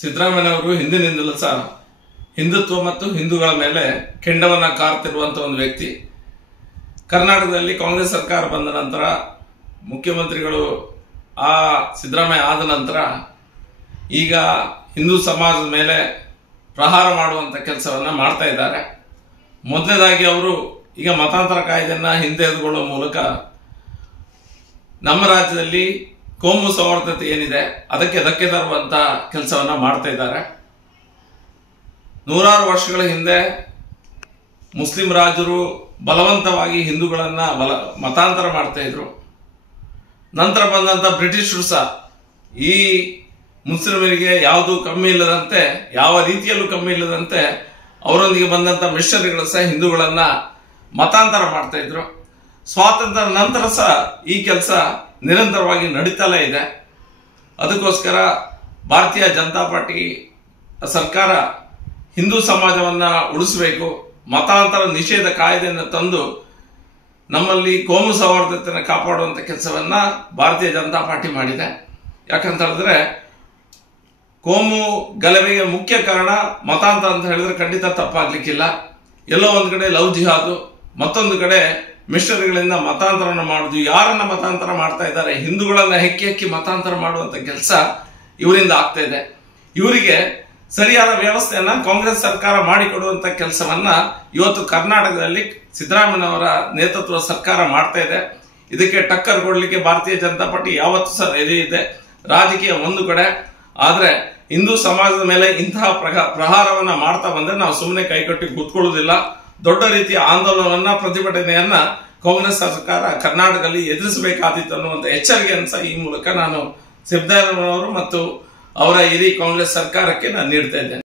ಸಿದ್ದರಾಮಯ್ಯನವರು ಹಿಂದಿನಿಂದಲೂ ಸಹ ಹಿಂದುತ್ವ ಮತ್ತು ಹಿಂದೂಗಳ ಮೇಲೆ ಕೆಂಡವನ್ನ ಕಾರ್ತಿರುವಂತಹ ಒಂದು ವ್ಯಕ್ತಿ. ಕರ್ನಾಟಕದಲ್ಲಿ ಕಾಂಗ್ರೆಸ್ ಸರ್ಕಾರ ಬಂದ ನಂತರ ಮುಖ್ಯಮಂತ್ರಿಗಳು ಸಿದ್ದರಾಮಯ್ಯ ಆದ ನಂತರ ಈಗ ಹಿಂದೂ ಸಮಾಜದ ಮೇಲೆ ಪ್ರಹಾರ ಮಾಡುವಂತ ಕೆಲಸವನ್ನ ಮಾಡ್ತಾ ಇದ್ದಾರೆ. ಮೊದಲನೇದಾಗಿ ಅವರು ಈಗ ಮತಾಂತರ ಕಾಯ್ದೆಯನ್ನ ಹಿಂತೆಗೆದುಕೊಳ್ಳುವ ಮೂಲಕ ನಮ್ಮ ರಾಜ್ಯದಲ್ಲಿ ಕೋಮು ಸೌಹಾರ್ದತೆ ಏನಿದೆ ಅದಕ್ಕೆ ಧಕ್ಕೆ ತರುವಂತ ಕೆಲಸವನ್ನ ಮಾಡ್ತಾ ಇದ್ದಾರೆ. ನೂರಾರು ವರ್ಷಗಳ ಹಿಂದೆ ಮುಸ್ಲಿಂ ರಾಜರು ಬಲವಂತವಾಗಿ ಹಿಂದೂಗಳನ್ನ ಮತಾಂತರ ಮಾಡ್ತಾ ಇದ್ರು. ನಂತರ ಬಂದಂತ ಬ್ರಿಟಿಷರು ಸಹ ಈ ಮುಸ್ಲಿಮರಿಗೆ ಯಾವುದು ಕಮ್ಮಿ ಇಲ್ಲದಂತೆ, ಯಾವ ರೀತಿಯಲ್ಲೂ ಕಮ್ಮಿ ಇಲ್ಲದಂತೆ ಅವರೊಂದಿಗೆ ಬಂದಂತ ಮಿಷನರಿಗಳು ಸಹ ಹಿಂದೂಗಳನ್ನ ಮತಾಂತರ ಮಾಡ್ತಾ ಇದ್ರು. ಸ್ವಾತಂತ್ರ್ಯ ನಂತರ ಸಹ ಈ ಕೆಲಸ ನಿರಂತರವಾಗಿ ನಡೀತಲೇ ಇದೆ. ಅದಕ್ಕೋಸ್ಕರ ಭಾರತೀಯ ಜನತಾ ಪಾರ್ಟಿ ಸರ್ಕಾರ ಹಿಂದೂ ಸಮಾಜವನ್ನ ಉಳಿಸಬೇಕು, ಮತಾಂತರ ನಿಷೇಧ ಕಾಯ್ದೆಯನ್ನು ತಂದು ನಮ್ಮಲ್ಲಿ ಕೋಮು ಸೌಹಾರ್ದತೆಯನ್ನು ಕಾಪಾಡುವಂತ ಕೆಲಸವನ್ನ ಭಾರತೀಯ ಜನತಾ ಪಾರ್ಟಿ ಮಾಡಿದೆ. ಯಾಕಂತ ಹೇಳಿದ್ರೆ ಕೋಮು ಗಲಭೆಗೆ ಮುಖ್ಯ ಕಾರಣ ಮತಾಂತರ ಅಂತ ಹೇಳಿದ್ರೆ ಖಂಡಿತ ತಪ್ಪಾಗ್ಲಿಕ್ಕಿಲ್ಲ. ಎಲ್ಲೋ ಒಂದ್ ಕಡೆ ಲವ್ ಜಿಹಾದು, ಮತ್ತೊಂದು ಕಡೆ ಮಿಷನರಿಗಳಿಂದ ಮತಾಂತರವನ್ನು ಮಾಡುದು. ಯಾರನ್ನ ಮತಾಂತರ ಮಾಡ್ತಾ ಇದ್ದಾರೆ? ಹಿಂದೂಗಳನ್ನ ಹೆಕ್ಕಿ ಮತಾಂತರ ಮಾಡುವಂತ ಕೆಲಸ ಇವರಿಂದ ಆಗ್ತಾ ಇದೆ. ಇವರಿಗೆ ಸರಿಯಾದ ವ್ಯವಸ್ಥೆಯನ್ನ ಕಾಂಗ್ರೆಸ್ ಸರ್ಕಾರ ಮಾಡಿಕೊಡುವಂತ ಕೆಲಸವನ್ನ ಇವತ್ತು ಕರ್ನಾಟಕದಲ್ಲಿ ಸಿದ್ದರಾಮಯ್ಯನವರ ನೇತೃತ್ವದ ಸರ್ಕಾರ ಮಾಡ್ತಾ ಇದೆ. ಇದಕ್ಕೆ ಟಕ್ಕರ್ ಕೊಡ್ಲಿಕ್ಕೆ ಭಾರತೀಯ ಜನತಾ ಪಾರ್ಟಿ ಯಾವತ್ತೂ ಸಹ ರೆಡಿ ಇದೆ. ರಾಜಕೀಯ ಒಂದು ಕಡೆ, ಆದ್ರೆ ಹಿಂದೂ ಸಮಾಜದ ಮೇಲೆ ಇಂತಹ ಪ್ರಹಾರವನ್ನ ಮಾಡ್ತಾ ಬಂದ್ರೆ ನಾವು ಸುಮ್ಮನೆ ಕೈಕಟ್ಟಿ ಕೂತ್ಕೊಳ್ಳುವುದಿಲ್ಲ. ದೊಡ್ಡ ರೀತಿಯ ಆಂದೋಲನವನ್ನ, ಪ್ರತಿಭಟನೆಯನ್ನ ಕಾಂಗ್ರೆಸ್ ಸರ್ಕಾರ ಕರ್ನಾಟಕದಲ್ಲಿ ಎದುರಿಸಬೇಕಾದೀತು ಅನ್ನುವಂತ ಎಚ್ಚರಿಕೆಯನ್ನು ಸಹ ಈ ಮೂಲಕ ನಾನು ಸಿದ್ದರಾಮಯ್ಯನವರು ಮತ್ತು ಅವರ ಹಿರಿಯ ಕಾಂಗ್ರೆಸ್ ಸರ್ಕಾರಕ್ಕೆ ನಾನು ನೀಡ್ತಾ ಇದ್ದೇನೆ.